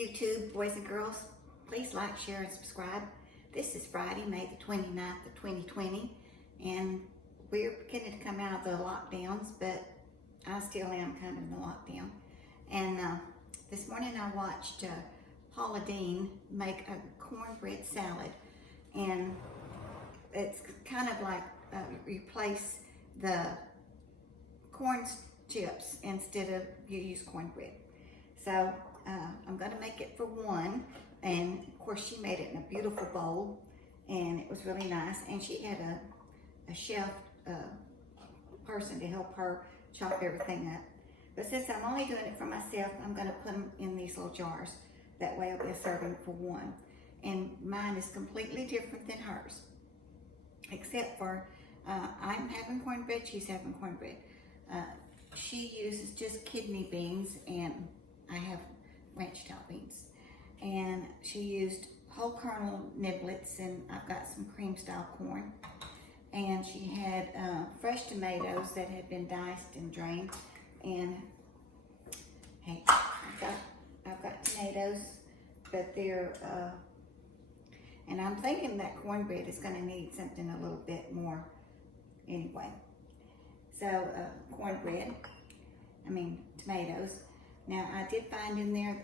YouTube, boys and girls. Please like, share, and subscribe. This is Friday, May the 29th of 2020, and we're beginning to come out of the lockdowns, but I still am kind of in the lockdown. And this morning I watched Paula Deen make a cornbread salad, and it's kind of like replace the corn chips instead of you use cornbread. So I'm going to make it for one, and of course she made it in a beautiful bowl, and it was really nice. And she had a chef person to help her chop everything up. But since I'm only doing it for myself, I'm going to put them in these little jars. That way I'll be serving for one. And mine is completely different than hers, except for I'm having cornbread, she's having cornbread. She uses just kidney beans, and I have ranch top beans. And she used whole kernel niblets, and I've got some cream style corn. And she had fresh tomatoes that had been diced and drained. And hey, I've got tomatoes, but they're, and I'm thinking that cornbread is gonna need something a little bit more anyway. So tomatoes. Now I did find in there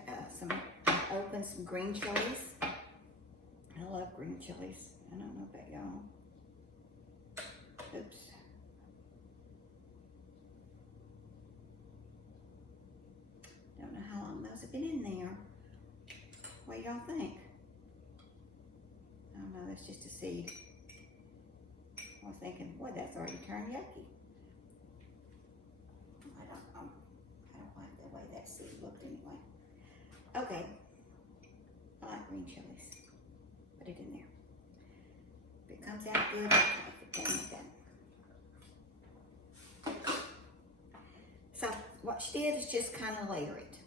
I opened some green chilies. I love green chilies. I don't know about y'all. Oops. Don't know how long those have been in there. What do y'all think? I don't know, that's just a seed. I was thinking, boy, that's already turned yucky. I don't like the way that seed looked anyway. Okay, I like green chilies. Put it in there. If it comes out good, I'll like it. Dang it, done. So what she did is just kind of layer it.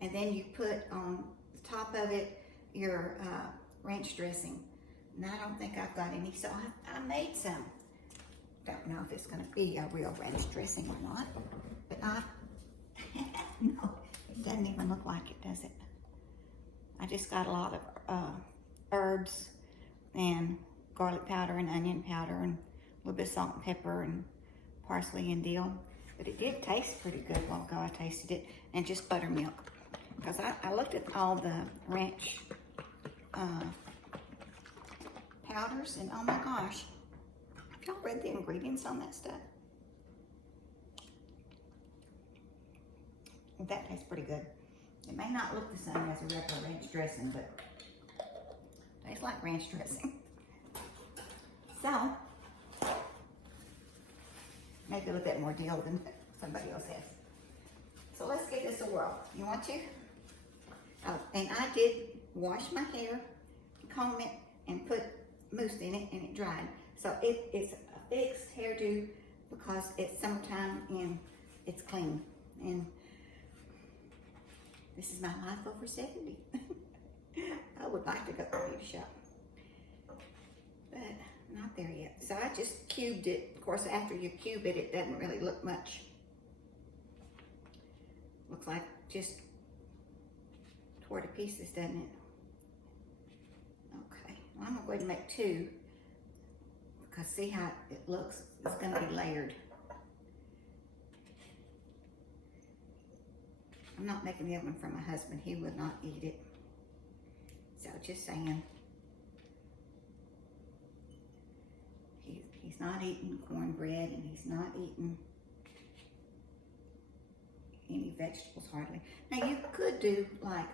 And then you put on the top of it your ranch dressing. And I don't think I've got any, so I made some. Don't know if it's gonna be a real ranch dressing or not, but no, it doesn't even look like it, does it? I just got a lot of herbs and garlic powder and onion powder and a little bit of salt and pepper and parsley and dill. But it did taste pretty good a while ago. I tasted it, and just buttermilk. Because I looked at all the ranch powders, and oh my gosh, have y'all read the ingredients on that stuff? Well, that tastes pretty good. It may not look the same as a regular ranch dressing, but it tastes like ranch dressing. So, maybe a little bit more dill than somebody else has. So let's give this a whirl. You want to? Oh, and I did wash my hair, comb it, and put mousse in it, and it dried. So it's a fixed hairdo because it's summertime and it's clean. And this is my life over 70. I would like to go to the beauty shop, but not there yet. So I just cubed it. Of course, after you cube it, it doesn't really look much. Looks like just tore to pieces, doesn't it? Okay, well, I'm gonna go ahead and make two, because see how it looks? It's gonna be layered. I'm not making the other one for my husband. He would not eat it. So just saying. He's not eating cornbread, and he's not eating any vegetables hardly. Now you could do like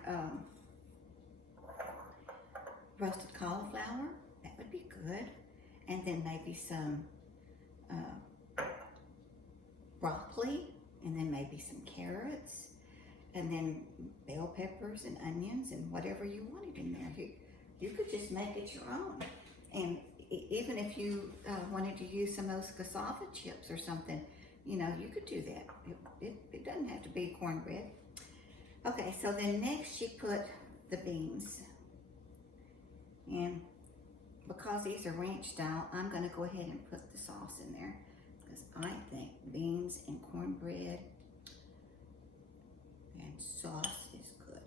roasted cauliflower. That would be good. And then maybe some broccoli, and then maybe some carrots, and then bell peppers and onions and whatever you wanted in there. You could just make it your own. And even if you wanted to use some of those cassava chips or something, you know, you could do that. It doesn't have to be cornbread. Okay, so then next she put the beans. And because these are ranch style, I'm gonna go ahead and put the sauce in there, because I think beans and cornbread and sauce is good.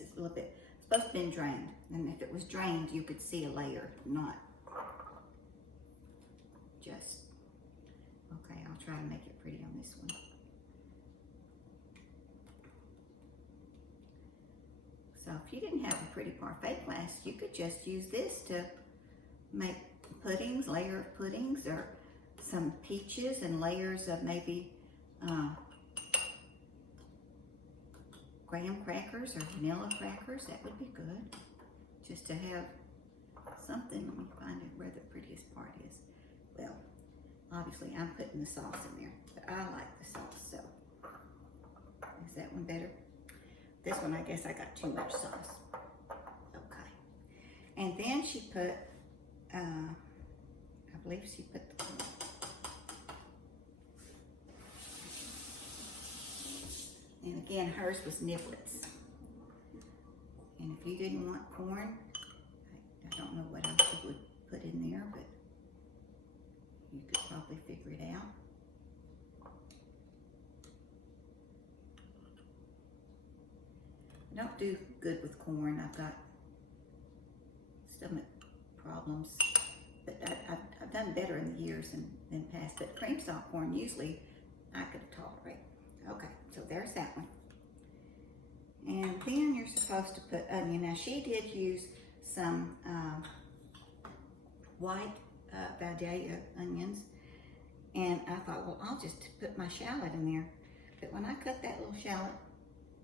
guess it's a little bit, supposed to have been drained. And if it was drained, you could see a layer, not just, okay, I'll try to make it pretty on this one. So if you didn't have a pretty parfait glass, you could just use this to make puddings, layer of puddings, or some peaches and layers of maybe graham crackers or vanilla crackers. That would be good. Just to have something. Let me find it where the prettiest part is. Well, obviously I'm putting the sauce in there, but I like the sauce, so. Is that one better? This one, I guess I got too much sauce. Okay. And then she put, I believe she put the corn. And again, hers was niblets. And if you didn't want corn, I don't know what else you would put in there, but you could probably figure it out. I don't do good with corn. I've got stomach problems, but I've done better in the years than past. But cream salt corn, usually I could tolerate. Okay, so there's that one. And then you're supposed to put onion. Now she did use some white Vidalia onions, and I thought, well, I'll just put my shallot in there. But when I cut that little shallot,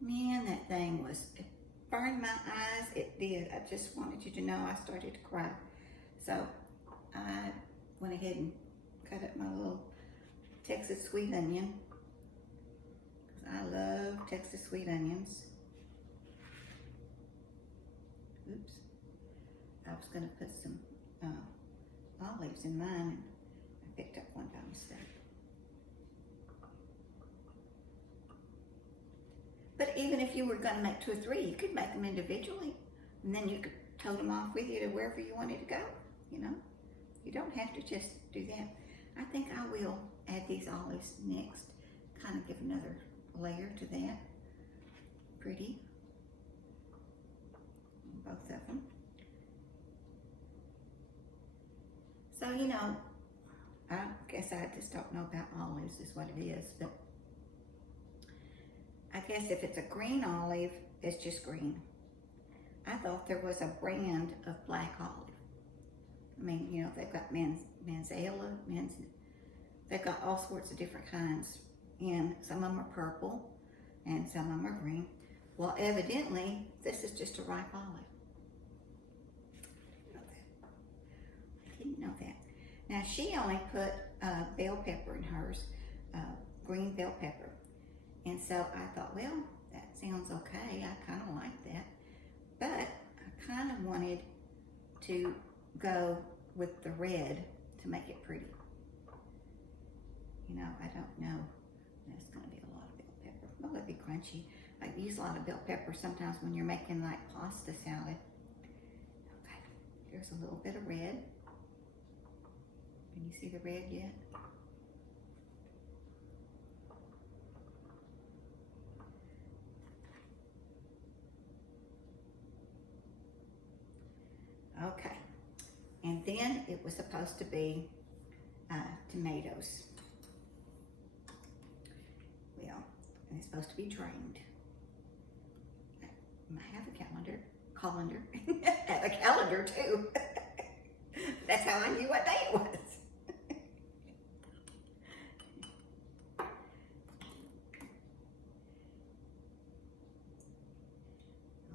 man, that thing it burned my eyes. It did. I just wanted you to know I started to cry. So I went ahead and cut up my little Texas sweet onion, because I love Texas sweet onions. Oops. I was going to put some olives in mine, and I picked up one by mistake. But even if you were going to make 2 or 3, you could make them individually, and then you could tote them off with you to wherever you wanted to go, you know. You don't have to just do that. I think I will add these olives next, kind of give another layer to that. Pretty. Both of them. So, you know, I guess I just don't know about olives is what it is, but I guess if it's a green olive, it's just green. I thought there was a brand of black olive. I mean, you know, they've got Manzala, they've got all sorts of different kinds, and some of them are purple, and some of them are green. Well, evidently, this is just a ripe olive. I didn't know that. Now, she only put bell pepper in hers, green bell pepper. And so I thought, well, that sounds okay. I kind of like that. But I kind of wanted to go with the red to make it pretty. You know, I don't know. There's going to be a lot of bell pepper. Well, it'd be crunchy. I use a lot of bell pepper sometimes when you're making like pasta salad. Okay, here's a little bit of red. Can you see the red yet? Okay, and then it was supposed to be tomatoes. Well, and it's supposed to be drained. I have a colander. I have a calendar too. That's how I knew what day it was.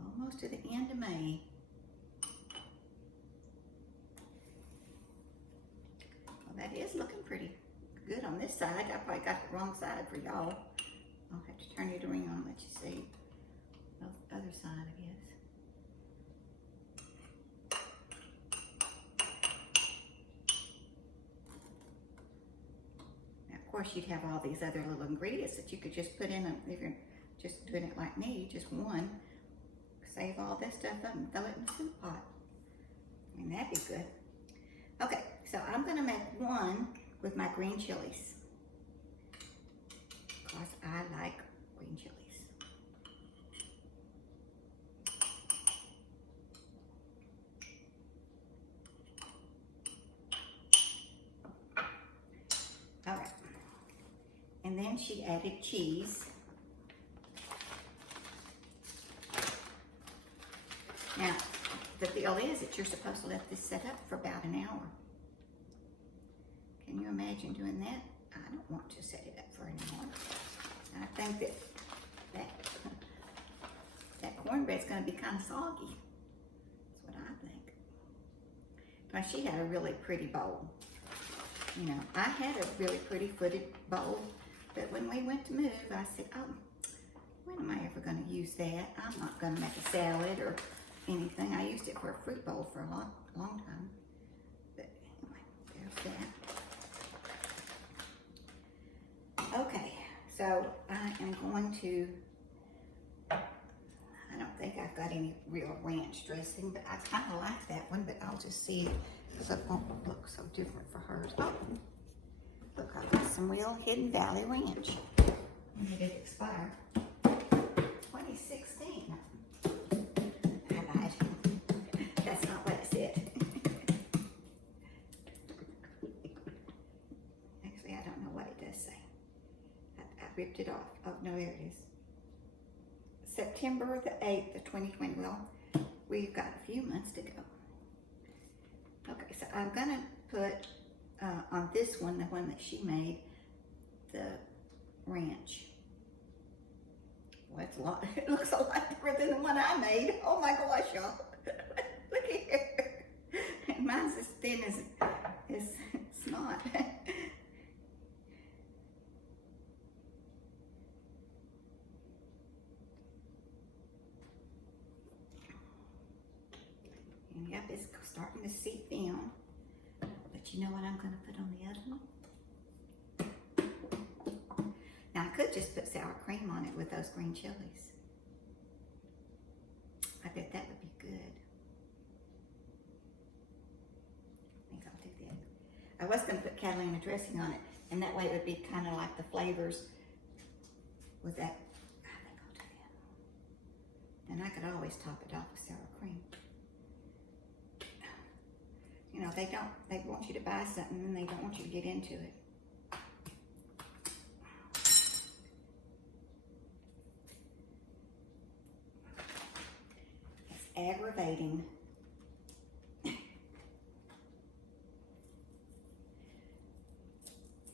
Almost to the end of May. That is looking pretty good on this side. I probably got the wrong side for y'all. I'll have to turn it around and let you see the other side, I guess. Now, of course, you'd have all these other little ingredients that you could just put in, if you're just doing it like me, just one. Save all this stuff up and throw it in the soup pot. I mean, that'd be good. Okay. So I'm going to make one with my green chilies, because I like green chilies. And then she added cheese. Now, the deal is that you're supposed to let this set up for about an hour. Can you imagine doing that? I don't want to set it up for an hour. I think that cornbread's going to be kind of soggy. That's what I think. But she had a really pretty bowl. You know, I had a really pretty footed bowl, but when we went to move, I said, oh, when am I ever going to use that? I'm not going to make a salad or anything. I used it for a fruit bowl for a long time. But anyway, there's that. Okay, so I am going to, I don't think I've got any real ranch dressing, but I kind of like that one, but I'll just see it because it won't look so different for hers. Oh, look, I've got some real Hidden Valley Ranch. When did it expire? 2016. I lied. That's not what it said. Actually, I don't know what it does say. I ripped it off. Oh, no, there it is. September the 8th of 2020. Well, we've got a few months to go. Okay, so I'm gonna put on this one, the one that she made, the ranch. Well, it's a lot. It looks a lot different than the one I made. Oh my gosh, y'all! Look here. And mine's as thin as snot. And yep, it's starting to seep down. But you know what I'm going to put on the other one? Now, I could just put sour cream on it with those green chilies. I bet that would be good. I think I'll do that. I was going to put Catalina dressing on it, and that way it would be kind of like the flavors with that. I think I'll do that. And I could always top it off with sour cream. You know, they want you to buy something and they don't want you to get into it. It's aggravating.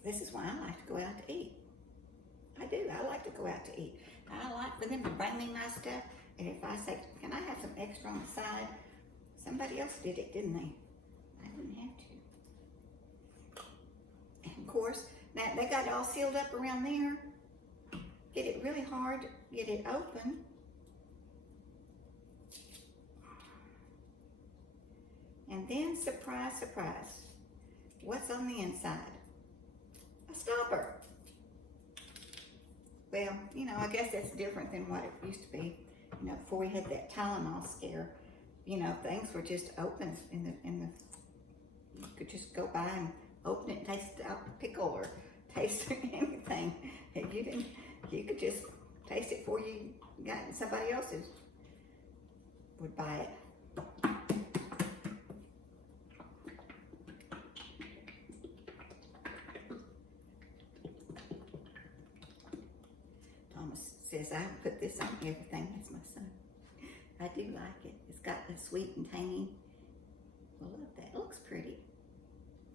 This is why I like to go out to eat. I do. I like to go out to eat. I like for them to bring me my stuff, and if I say, can I have some extra on the side? Somebody else did it, didn't they? I didn't have to. And of course, now they got it all sealed up around there. Get it really hard, get it open. And then, surprise, surprise, what's on the inside? A stopper. Well, you know, I guess that's different than what it used to be. You know, before we had that Tylenol scare, you know, things were just open in the you could just go by and open it and taste out the pickle or taste anything. If you didn't, you could just taste it before you got somebody else's would buy it. Thomas says I put this on everything. That's my son. I do like it. It's got the sweet and tangy. Well, look at that. It looks pretty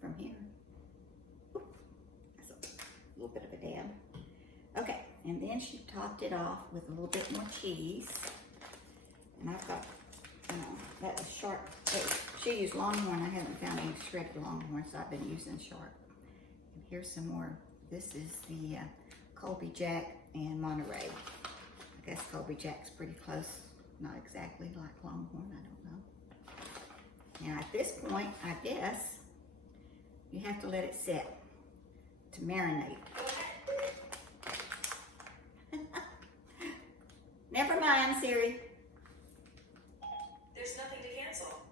from here. Ooh, that's a little bit of a dab. Okay, and then she topped it off with a little bit more cheese. And I've got, that was sharp. She used Longhorn. I haven't found any shredded Longhorn, so I've been using sharp. And here's some more. This is the Colby Jack and Monterey. I guess Colby Jack's pretty close. Not exactly like Longhorn, I don't know. Now at this point, I guess, you have to let it set to marinate. Never mind, Siri. There's nothing to cancel.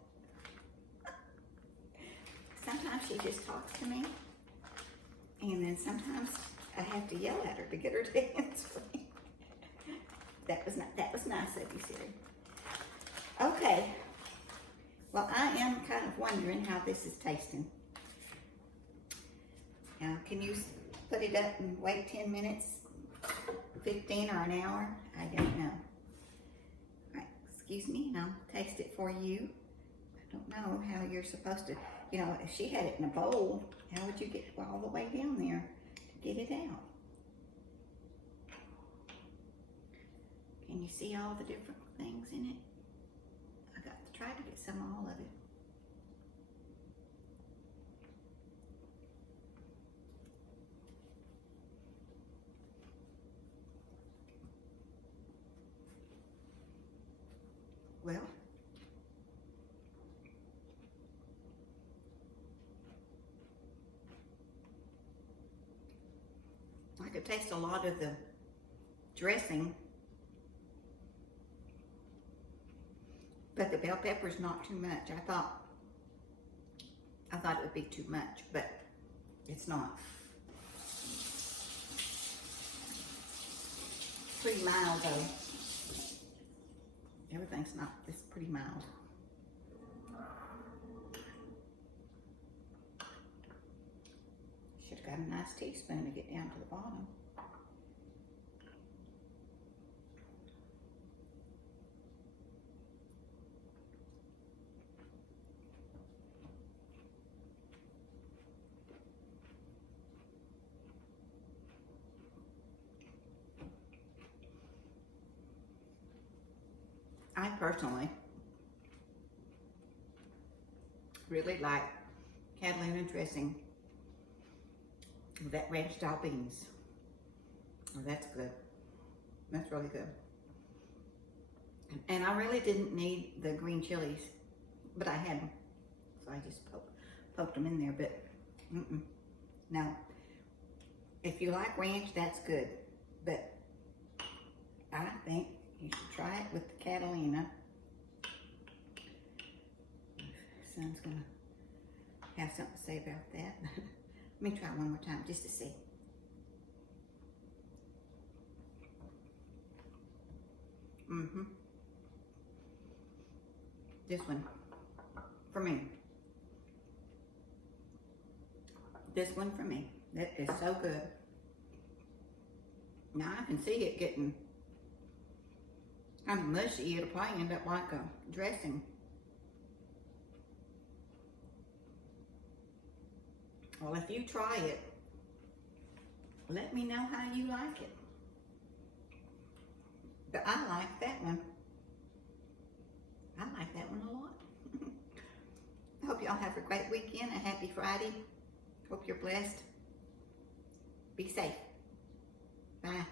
Sometimes she just talks to me, and then sometimes I have to yell at her to get her to answer me. That was nice of you, Siri. Okay. Well, I am kind of wondering how this is tasting. Now, can you put it up and wait 10 minutes, 15 or an hour. I don't know. All right, excuse me, and I'll taste it for you. I don't know how you're supposed to, you know, if she had it in a bowl, how would you get all the way down there to get it out? Can you see all the different things in it? I got to try to get some all of it. Well, I could taste a lot of the dressing, but the bell pepper's not too much. I thought it would be too much, but it's not. Pretty mild though. Everything's not, it's pretty mild. Should have got a nice teaspoon to get down to the bottom. I personally really like Catalina dressing with that ranch style beans. Oh, that's good. That's really good. And I really didn't need the green chilies, but I had them. So I just poked them in there, but no. If you like ranch, that's good. But I think you should try it with the Catalina. Son's gonna have something to say about that. Let me try one more time just to see. This one, for me. This one for me. That is so good. Now I can see it getting kind of mushy. It'll probably end up like a dressing. Well, if you try it, let me know how you like it. But I like that one. I like that one a lot. I hope y'all have a great weekend, a happy Friday. Hope you're blessed. Be safe. Bye.